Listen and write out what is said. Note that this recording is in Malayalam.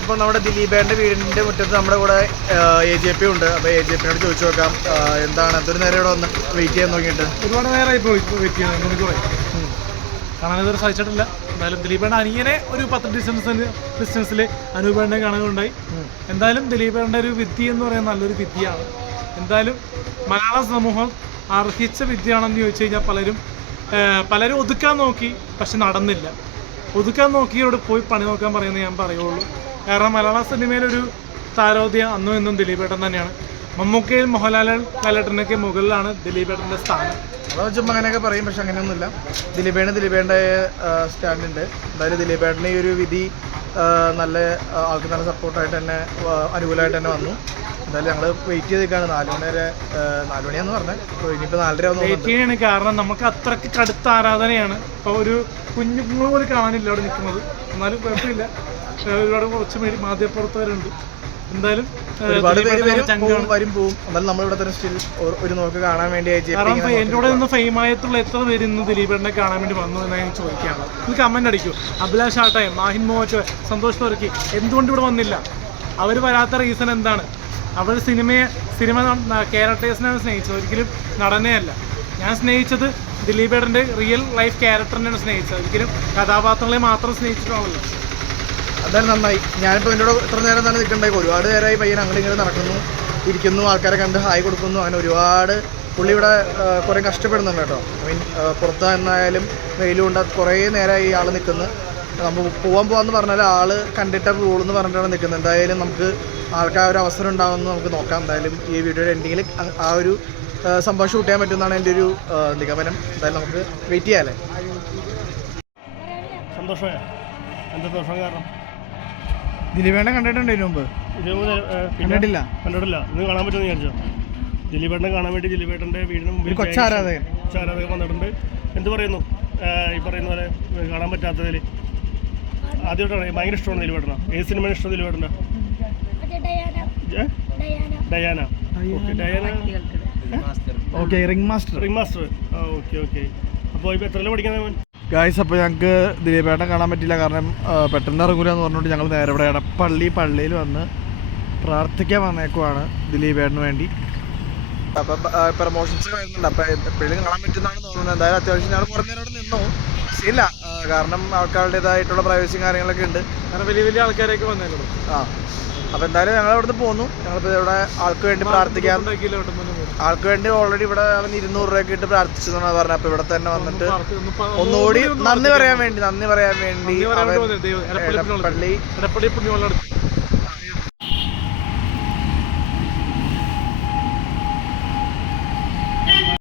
അപ്പോൾ നമ്മുടെ ദിലീപേന്റെ വീടിന്റെ മുറ്റത്ത് നമ്മുടെ കൂടെ എ ജെ പി ഉണ്ട്. അപ്പോൾ എ ജെ പിനോട് ചോദിച്ചു നോക്കാം എന്താണ്? അതൊരു നേരം ഇവിടെ വന്ന് വെയിറ്റ് ചെയ്യാൻ നോക്കിയിട്ട്? ഒരുപാട് നേരമായി ഇപ്പോൾ വെയിറ്റ് ചെയ്യുന്നത് മണിക്കൂറായി കാണാൻ ഇതുവരെ സാധിച്ചിട്ടില്ല. എന്തായാലും ദിലീപേണ്ട അനിയനെ ഒരു പത്ത് ഡിസ്റ്റൻസ് ഡിസ്റ്റൻസിൽ അനൂപേണ്ടെ കാണുകയുണ്ടായി എന്തായാലും ദിലീപേണ്ട ഒരു വിദ്യ എന്ന് പറയുന്നത് നല്ലൊരു വിദ്യയാണ് എന്തായാലും മലയാള സമൂഹം അർഹിച്ച വിദ്യയാണെന്ന് ചോദിച്ചു കഴിഞ്ഞാൽ പലരും പലരും ഒതുക്കാൻ നോക്കി പക്ഷെ നടന്നില്ല. ഒതുക്കാൻ നോക്കിയോട് പോയി പണി നോക്കാൻ പറയുന്നത് ഞാൻ പറയുള്ളൂ. കാരണം മലയാള സിനിമയിലൊരു താരോദ്യം അന്നും ഇന്നും ദിലീപേട്ടൻ തന്നെയാണ്. മമ്മൂക്കയിൽ മോഹൻലാൽ ലാലേട്ടനൊക്കെ മുകളിലാണ് ദിലീപേട്ടന്റെ സ്ഥാനം. നമ്മൾ ചുമ്മാ അങ്ങനെയൊക്കെ പറയും പക്ഷെ അങ്ങനെയൊന്നുമില്ല. ദിലീപേണ് ദിലീപേണ്ട സ്റ്റാൻഡുണ്ട്. എന്തായാലും ദിലീപേട്ടന്റെ ഈ ഒരു വിധി നല്ല ആൾക്ക് നല്ല സപ്പോർട്ടായിട്ട് തന്നെ അനുകൂലമായിട്ട് തന്നെ വന്നു. എന്തായാലും ഞങ്ങൾ വെയിറ്റ് ചെയ്ത് നിൽക്കുകയാണ് നാല് മണി വരെ നാല് മണിയാന്ന് പറഞ്ഞത് അപ്പോൾ ഇനിയിപ്പോൾ നാലര വെയിറ്റ് ചെയ്യാണ് കാരണം നമുക്ക് അത്രയ്ക്ക് കടുത്ത ആരാധനയാണ്. ഇപ്പോൾ ഒരു കുഞ്ഞു പോലും കാണാനില്ല അവിടെ നിൽക്കുന്നത്. എന്നാലും കുഴപ്പമില്ല. ഒരുപാട് കുറച്ച് പേര് മാധ്യമപ്രവർത്തകരുണ്ട്. എന്തായാലും ഒരുപാട് പേര് വരും. വരും പോവും. എന്നാലും നമ്മളിവിടെ തന്നെ സ്റ്റിൽ ഒരു നോക്ക് കാണാൻ വേണ്ടി കാരണം ഇപ്പൊ കൂടെ നിന്ന് ഫെയിമായിട്ടുള്ള എത്ര പേര് ഇന്ന് ദിലീപേട്ടനെ കാണാൻ വേണ്ടി വന്നു എന്ന് ഞാൻ ചോദിക്കുകയാണ് ഇത് കമന്റ് അടിക്കൂ. അഭിലാഷ് ആട്ടായം മാഹിൻ മോഹൻ സന്തോഷ് വർക്കി എന്തുകൊണ്ട് ഇവിടെ വന്നില്ല? അവർ വരാത്ത റീസൺ എന്താണ്? അവർ സിനിമയെ സിനിമ ക്യാരക്ടേഴ്സിനാണ് സ്നേഹിച്ചത്. ഒരിക്കലും നടനെ അല്ല ഞാൻ സ്നേഹിച്ചത് ദിലീപേട്ടന്റെ റിയൽ ലൈഫ് ക്യാരക്ടറിനെയാണ് സ്നേഹിച്ചത്. ഒരിക്കലും കഥാപാത്രങ്ങളെ മാത്രം സ്നേഹിച്ചിട്ടാണല്ലോ എന്തായാലും നന്നായി. ഞാനിപ്പോൾ കൂടെ ഇത്ര നേരം തന്നെ നിൽക്കണ്ടായി. ഒരുപാട് നേരമായി പയ്യൻ അങ്ങനെ ഇങ്ങനെ നടക്കുന്നു ഇരിക്കുന്നു ആൾക്കാരെ കണ്ട് ഹായ് കൊടുക്കുന്നു. അങ്ങനെ ഒരുപാട് പുള്ളി ഇവിടെ കുറെ കഷ്ടപ്പെടുന്നുണ്ട് കേട്ടോ. ഐ മീൻ പുറത്ത് എന്നായാലും വെയിലും ഉണ്ട് കുറേ നേരമായി ആൾ നിൽക്കുന്നു. നമ്മൾ പോകാൻ പോകാന്ന് പറഞ്ഞാൽ ആൾ കണ്ടിട്ടേ പോകുള്ളൂ എന്ന് പറഞ്ഞിട്ടാണ് നിൽക്കുന്നത്. എന്തായാലും നമുക്ക് ആൾക്ക് ആ ഒരു അവസരം ഉണ്ടാകുമെന്ന് നമുക്ക് നോക്കാം. എന്തായാലും ഈ വീഡിയോയുടെ എൻഡിങ്ങിൽ ആ ഒരു സംഭാഷണം ചെയ്യാൻ പറ്റുമെന്നാണ് എന്റെ ഒരു നിഗമനം. എന്തായാലും നമുക്ക് വെയിറ്റ് ചെയ്യാമല്ലേ എന്താ ദോഷം കാരണം? ദിലീപേണ്ണ കണ്ടിട്ടുണ്ടോ ഇതിനു മുമ്പ് കണ്ടിട്ടില്ല. കണ്ടിട്ടില്ല. ഇന്ന് കാണാൻ പറ്റുമെന്ന് വിചാരിച്ചോ? ദിലീപേട്ടനെ കാണാൻ വേണ്ടി ദിലീപേട്ടന്റെ വീടിന് മുമ്പിൽ കൊച്ചാരാധകൻ കൊച്ചാരാധകൻ വന്നിട്ടുണ്ട്. എന്ത് പറയുന്നു? ഈ പറയുന്ന പോലെ കാണാൻ പറ്റാത്തതിൽ ആദ്യമായിട്ടാണ്. ഭയങ്കര ഇഷ്ടമാണ് ദിലീപേട്ടന. ഏത് സിനിമ ഇഷ്ടം ദിലീപേട്ടന Diana Diana. Diana. Okay Diana. Okay ring master. Ring master. Okay okay. അപ്പോൾ ഇപ്പോൾ എത്ര പഠിക്കുന്നത് ഗായ്സ് അപ്പോൾ ഞങ്ങൾക്ക് ദിലീപേട്ടൻ കാണാൻ പറ്റില്ല കാരണം പെട്ടെന്ന് ഇറങ്ങൂല എന്ന് പറഞ്ഞുകൊണ്ട് ഞങ്ങൾ നേരെ ഇവിടെ എടപ്പള്ളി പള്ളിയിൽ വന്ന് പ്രാർത്ഥിക്കാൻ വന്നേക്കുവാണ് ദിലീപേട്ടന് വേണ്ടി. അപ്പം പ്രൊമോഷൻസ് വരുന്നുണ്ട്. അപ്പം എപ്പോഴും കാണാൻ പറ്റുന്നതാണ് തോന്നുന്നത്. എന്തായാലും അത്യാവശ്യം ഞങ്ങൾ കുറേ നേരം അവിടെ നിന്നു. ഇല്ല കാരണം ആൾക്കാരുടേതായിട്ടുള്ള പ്രൈവസിയും കാര്യങ്ങളൊക്കെ ഉണ്ട്. കാരണം വലിയ വലിയ ആൾക്കാരൊക്കെ വന്നേക്കുള്ളൂ ആ. അപ്പോൾ എന്തായാലും ഞങ്ങൾ അവിടുന്ന് പോന്നു. ഞങ്ങളിപ്പോൾ ഇവിടെ ആൾക്ക് വേണ്ടി പ്രാർത്ഥിക്കാൻ. ആൾക്ക് വേണ്ടി ഓൾറെഡി ഇവിടെ അവൻ ഇരുന്നൂറ് രൂപയൊക്കെ ഇട്ട് പ്രാർത്ഥിച്ചു എന്നാണ് പറഞ്ഞത്. അപ്പോൾ ഇവിടെ തന്നെ വന്നിട്ട് ഒന്നുകൂടി ഒന്ന് നന്ദി പറയാൻ വേണ്ടി നന്ദി പറയാൻ വേണ്ടി നന്ദി